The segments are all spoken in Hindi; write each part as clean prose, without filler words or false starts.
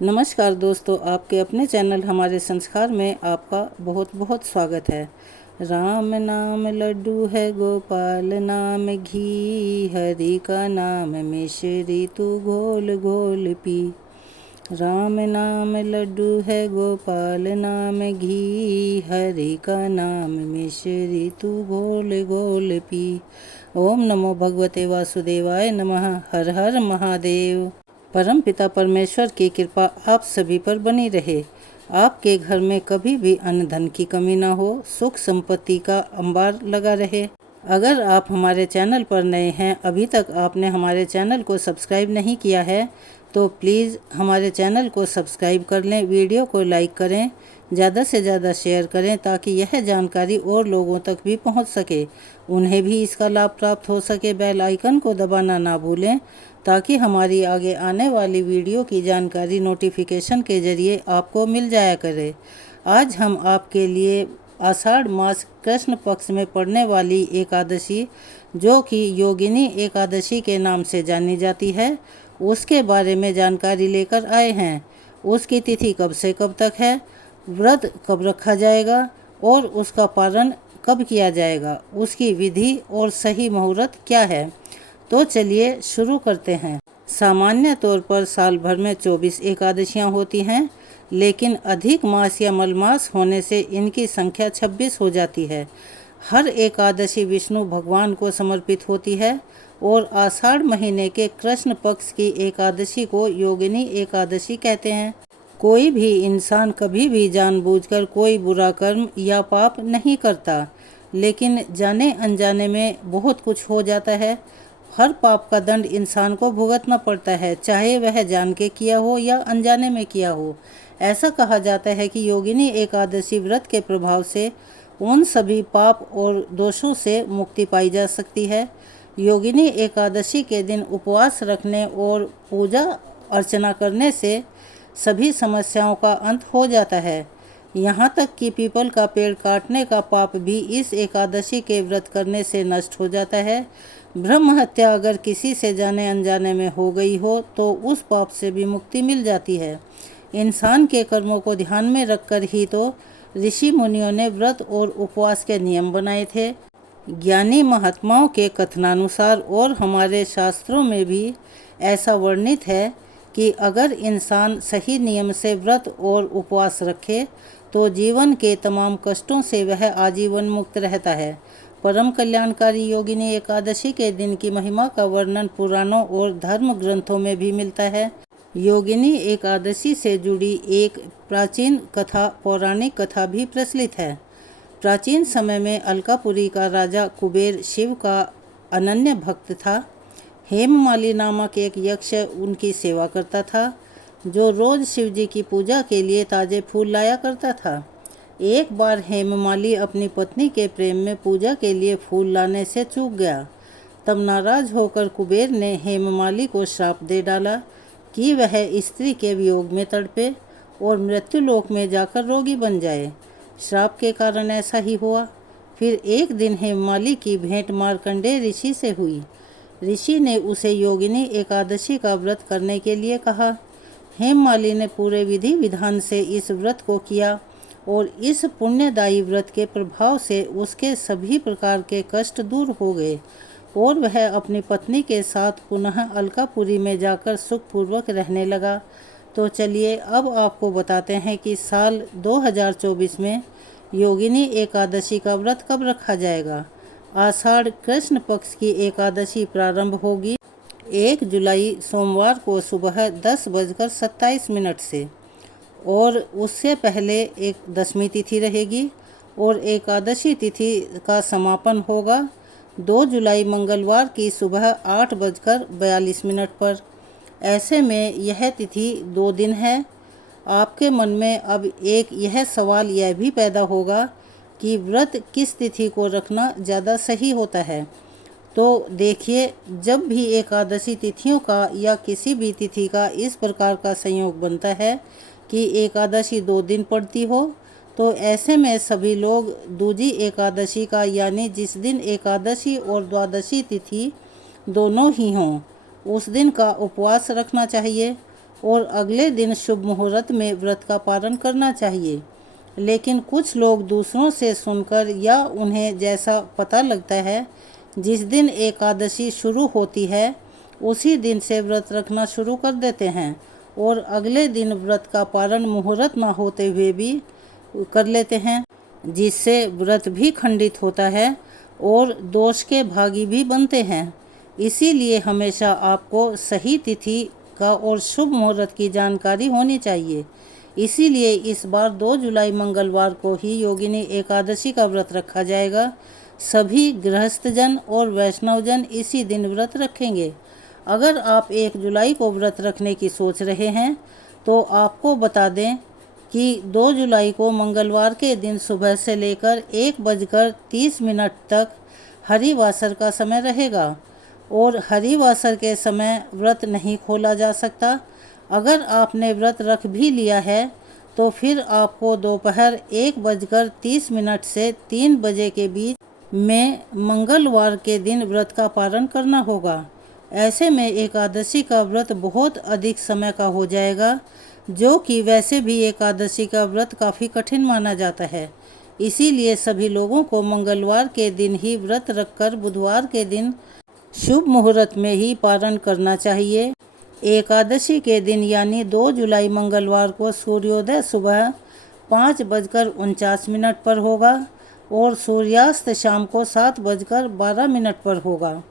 नमस्कार दोस्तों, आपके अपने चैनल हमारे संस्कार में आपका बहुत बहुत स्वागत है। राम नाम लड्डू है गोपाल नाम घी, हरि का नाम मिश्री तू घोल घोल पी। राम नाम लड्डू है गोपाल नाम घी, हरि का नाम मिश्री तू घोल घोल पी। ओम नमो भगवते वासुदेवाय नमः। हर हर महादेव। परम पिता परमेश्वर की कृपा आप सभी पर बनी रहे। आपके घर में कभी भी अन्न धन की कमी ना हो, सुख संपत्ति का अंबार लगा रहे। अगर आप हमारे चैनल पर नए हैं, अभी तक आपने हमारे चैनल को सब्सक्राइब नहीं किया है तो प्लीज़ हमारे चैनल को सब्सक्राइब कर लें, वीडियो को लाइक करें, ज़्यादा से ज़्यादा शेयर करें ताकि यह जानकारी और लोगों तक भी पहुंच सके, उन्हें भी इसका लाभ प्राप्त हो सके। बेल आइकन को दबाना ना भूलें ताकि हमारी आगे आने वाली वीडियो की जानकारी नोटिफिकेशन के ज़रिए आपको मिल जाया करे। आज हम आपके लिए आषाढ़ मास कृष्ण पक्ष में पड़ने वाली एकादशी, जो कि योगिनी एकादशी के नाम से जानी जाती है, उसके बारे में जानकारी लेकर आए हैं। उसकी तिथि कब से कब तक है, व्रत कब रखा जाएगा और उसका पारण कब किया जाएगा, उसकी विधि और सही मुहूर्त क्या है। तो चलिए शुरू करते हैं। सामान्य तौर पर साल भर में 24 एकादशियां होती हैं, लेकिन अधिक मास या मलमास होने से इनकी संख्या 26 हो जाती है। हर एकादशी विष्णु भगवान को समर्पित होती है और आषाढ़ महीने के कृष्ण पक्ष की एकादशी को योगिनी एकादशी कहते हैं। कोई भी इंसान कभी भी जानबूझकर कोई बुरा कर्म या पाप नहीं करता, लेकिन जाने अनजाने में बहुत कुछ हो जाता है। हर पाप का दंड इंसान को भुगतना पड़ता है, चाहे वह जान के किया हो या अनजाने में किया हो। ऐसा कहा जाता है कि योगिनी एकादशी व्रत के प्रभाव से उन सभी पाप और दोषों से मुक्ति पाई जा सकती है। योगिनी एकादशी के दिन उपवास रखने और पूजा अर्चना करने से सभी समस्याओं का अंत हो जाता है। यहाँ तक कि पीपल का पेड़ काटने का पाप भी इस एकादशी के व्रत करने से नष्ट हो जाता है। ब्रह्म हत्या अगर किसी से जाने अनजाने में हो गई हो तो उस पाप से भी मुक्ति मिल जाती है। इंसान के कर्मों को ध्यान में रखकर ही तो ऋषि मुनियों ने व्रत और उपवास के नियम बनाए थे। ज्ञानी महात्माओं के कथनानुसार और हमारे शास्त्रों में भी ऐसा वर्णित है कि अगर इंसान सही नियम से व्रत और उपवास रखे तो जीवन के तमाम कष्टों से वह आजीवन मुक्त रहता है। परम कल्याणकारी योगिनी एकादशी के दिन की महिमा का वर्णन पुराणों और धर्म ग्रंथों में भी मिलता है। योगिनी एकादशी से जुड़ी एक प्राचीन कथा, पौराणिक कथा भी प्रचलित है। प्राचीन समय में अलकापुरी का राजा कुबेर शिव का अनन्य भक्त था। हेममाली नामक एक यक्ष उनकी सेवा करता था, जो रोज शिव जी की पूजा के लिए ताजे फूल लाया करता था। एक बार हेममाली अपनी पत्नी के प्रेम में पूजा के लिए फूल लाने से चूक गया। तब नाराज होकर कुबेर ने हेममाली को श्राप दे डाला कि वह स्त्री के वियोग में तड़पे और मृत्युलोक में जाकर रोगी बन जाए। श्राप के कारण ऐसा ही हुआ। फिर एक दिन हेममाली की भेंट मार्कंडेय ऋषि से हुई। ऋषि ने उसे योगिनी एकादशी का व्रत करने के लिए कहा। हेममाली ने पूरे विधि विधान से इस व्रत को किया और इस पुण्यदायी व्रत के प्रभाव से उसके सभी प्रकार के कष्ट दूर हो गए और वह अपनी पत्नी के साथ पुनः अलकापुरी में जाकर सुखपूर्वक रहने लगा। तो चलिए अब आपको बताते हैं कि साल 2024 में योगिनी एकादशी का व्रत कब रखा जाएगा। आषाढ़ कृष्ण पक्ष की एकादशी प्रारंभ होगी 1 जुलाई सोमवार को सुबह 10:27 से, और उससे पहले एक दशमी तिथि रहेगी और एकादशी तिथि का समापन होगा 2 जुलाई मंगलवार की सुबह 8:42 पर। ऐसे में यह तिथि 2 दिन है। आपके मन में अब एक यह सवाल यह भी पैदा होगा कि व्रत किस तिथि को रखना ज़्यादा सही होता है। तो देखिए, जब भी एकादशी तिथियों का या किसी भी तिथि का इस प्रकार का संयोग बनता है कि एकादशी 2 दिन पड़ती हो, तो ऐसे में सभी लोग दूजी एकादशी का, यानी जिस दिन एकादशी और द्वादशी तिथि दोनों ही हों, उस दिन का उपवास रखना चाहिए। और अगले दिन शुभ मुहूर्त में व्रत का पालन करना चाहिए। लेकिन कुछ लोग दूसरों से सुनकर या उन्हें जैसा पता लगता है, जिस दिन एकादशी शुरू होती है उसी दिन से व्रत रखना शुरू कर देते हैं और अगले दिन व्रत का पालन मुहूर्त ना होते हुए भी कर लेते हैं, जिससे व्रत भी खंडित होता है और दोष के भागी भी बनते हैं। इसीलिए हमेशा आपको सही तिथि का और शुभ मुहूर्त की जानकारी होनी चाहिए। इसीलिए इस बार 2 जुलाई मंगलवार को ही योगिनी एकादशी का व्रत रखा जाएगा। सभी गृहस्थजन और वैष्णवजन इसी दिन व्रत रखेंगे। अगर आप 1 जुलाई को व्रत रखने की सोच रहे हैं तो आपको बता दें कि 2 जुलाई को मंगलवार के दिन सुबह से लेकर 1:30 तक हरिवासर का समय रहेगा और हरिवासर के समय व्रत नहीं खोला जा सकता। अगर आपने व्रत रख भी लिया है तो फिर आपको दोपहर 1:30 से 3 बजे के बीच में मंगलवार के दिन व्रत का पालन करना होगा। ऐसे में एकादशी का व्रत बहुत अधिक समय का हो जाएगा, जो कि वैसे भी एकादशी का व्रत काफ़ी कठिन माना जाता है। इसीलिए सभी लोगों को मंगलवार के दिन ही व्रत रखकर बुधवार के दिन शुभ मुहूर्त में ही पालन करना चाहिए। एकादशी के दिन यानी 2 जुलाई मंगलवार को सूर्योदय सुबह 5:49 पर होगा और सूर्यास्त शाम को 7:12 पर होगा।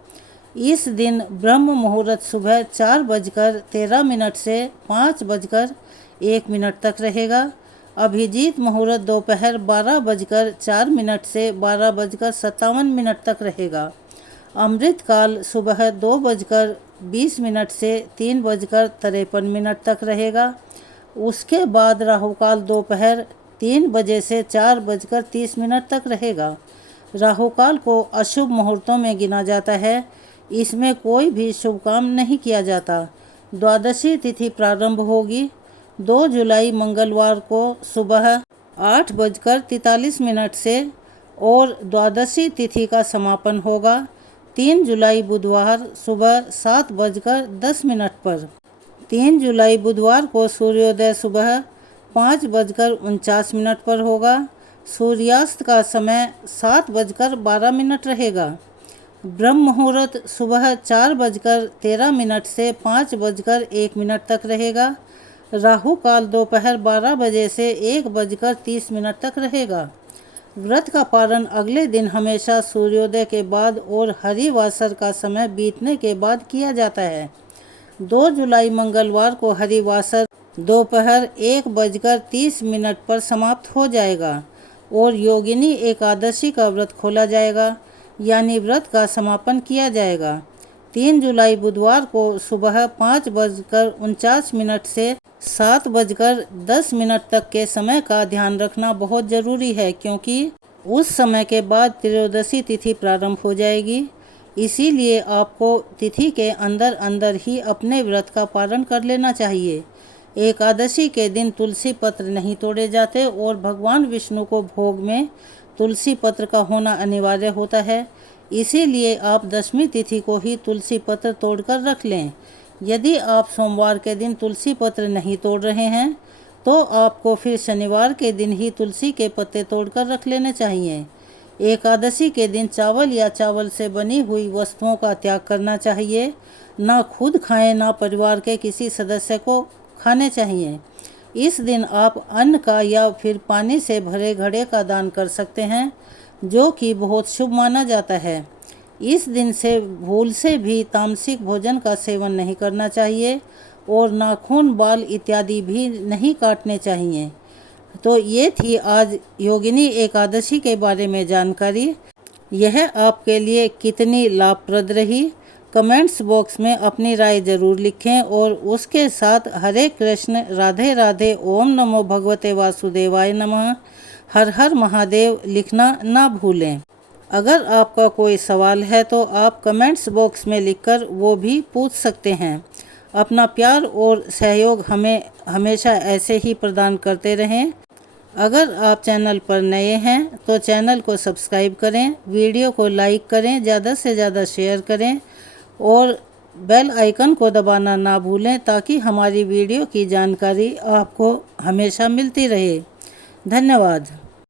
इस दिन ब्रह्म मुहूर्त सुबह 4:13 से 5:01 तक रहेगा। अभिजीत मुहूर्त दोपहर 12:04 से 12:57 तक रहेगा। अमृत काल सुबह 2:20 से 3:53 तक रहेगा। उसके बाद राहु काल दोपहर 3 बजे से 4:30 तक रहेगा। राहु काल को अशुभ मुहूर्तों में गिना जाता है। इसमें कोई भी शुभ काम नहीं किया जाता। द्वादशी तिथि प्रारंभ होगी 2 जुलाई मंगलवार को सुबह 8:43 से और द्वादशी तिथि का समापन होगा 3 जुलाई बुधवार सुबह 7:10 पर। 3 जुलाई बुधवार को सूर्योदय सुबह 5:49 पर होगा। सूर्यास्त का समय 7:12 रहेगा। ब्रह्म मुहूर्त सुबह 4:13 से 5:01 तक रहेगा। राहु काल दोपहर 12 बजे से 1:30 तक रहेगा। व्रत का पालन अगले दिन हमेशा सूर्योदय के बाद और हरिवासर का समय बीतने के बाद किया जाता है। 2 जुलाई मंगलवार को हरिवासर दोपहर 1:30 पर समाप्त हो जाएगा और योगिनी एकादशी का व्रत खोला जाएगा, यानी व्रत का समापन किया जाएगा। 3 जुलाई बुधवार को सुबह 5:49 से 7:10 तक के समय का ध्यान रखना बहुत ज़रूरी है, क्योंकि उस समय के बाद त्रयोदशी तिथि प्रारंभ हो जाएगी। इसीलिए आपको तिथि के अंदर अंदर ही अपने व्रत का पालन कर लेना चाहिए। एकादशी के दिन तुलसी पत्र नहीं तोड़े जाते और भगवान विष्णु को भोग में तुलसी पत्र का होना अनिवार्य होता है। इसीलिए आप दशमी तिथि को ही तुलसी पत्र तोड़कर रख लें। यदि आप सोमवार के दिन तुलसी पत्र नहीं तोड़ रहे हैं तो आपको फिर शनिवार के दिन ही तुलसी के पत्ते तोड़कर रख लेने चाहिए। एकादशी के दिन चावल या चावल से बनी हुई वस्तुओं का त्याग करना चाहिए। ना खुद खाएं, ना परिवार के किसी सदस्य को खाने चाहिए। इस दिन आप अन्न का या फिर पानी से भरे घड़े का दान कर सकते हैं, जो कि बहुत शुभ माना जाता है। इस दिन से भूल से भी तामसिक भोजन का सेवन नहीं करना चाहिए और नाखून, बाल इत्यादि भी नहीं काटने चाहिए। तो ये थी आज योगिनी एकादशी के बारे में जानकारी। यह आपके लिए कितनी लाभप्रद रही, कमेंट्स बॉक्स में अपनी राय ज़रूर लिखें और उसके साथ हरे कृष्ण, राधे राधे, ओम नमो भगवते वासुदेवाय नमः, हर हर महादेव लिखना ना भूलें। अगर आपका कोई सवाल है तो आप कमेंट्स बॉक्स में लिखकर वो भी पूछ सकते हैं। अपना प्यार और सहयोग हमें हमेशा ऐसे ही प्रदान करते रहें। अगर आप चैनल पर नए हैं तो चैनल को सब्सक्राइब करें, वीडियो को लाइक करें, ज़्यादा से ज़्यादा शेयर करें और बेल आइकन को दबाना ना भूलें ताकि हमारी वीडियो की जानकारी आपको हमेशा मिलती रहे। धन्यवाद।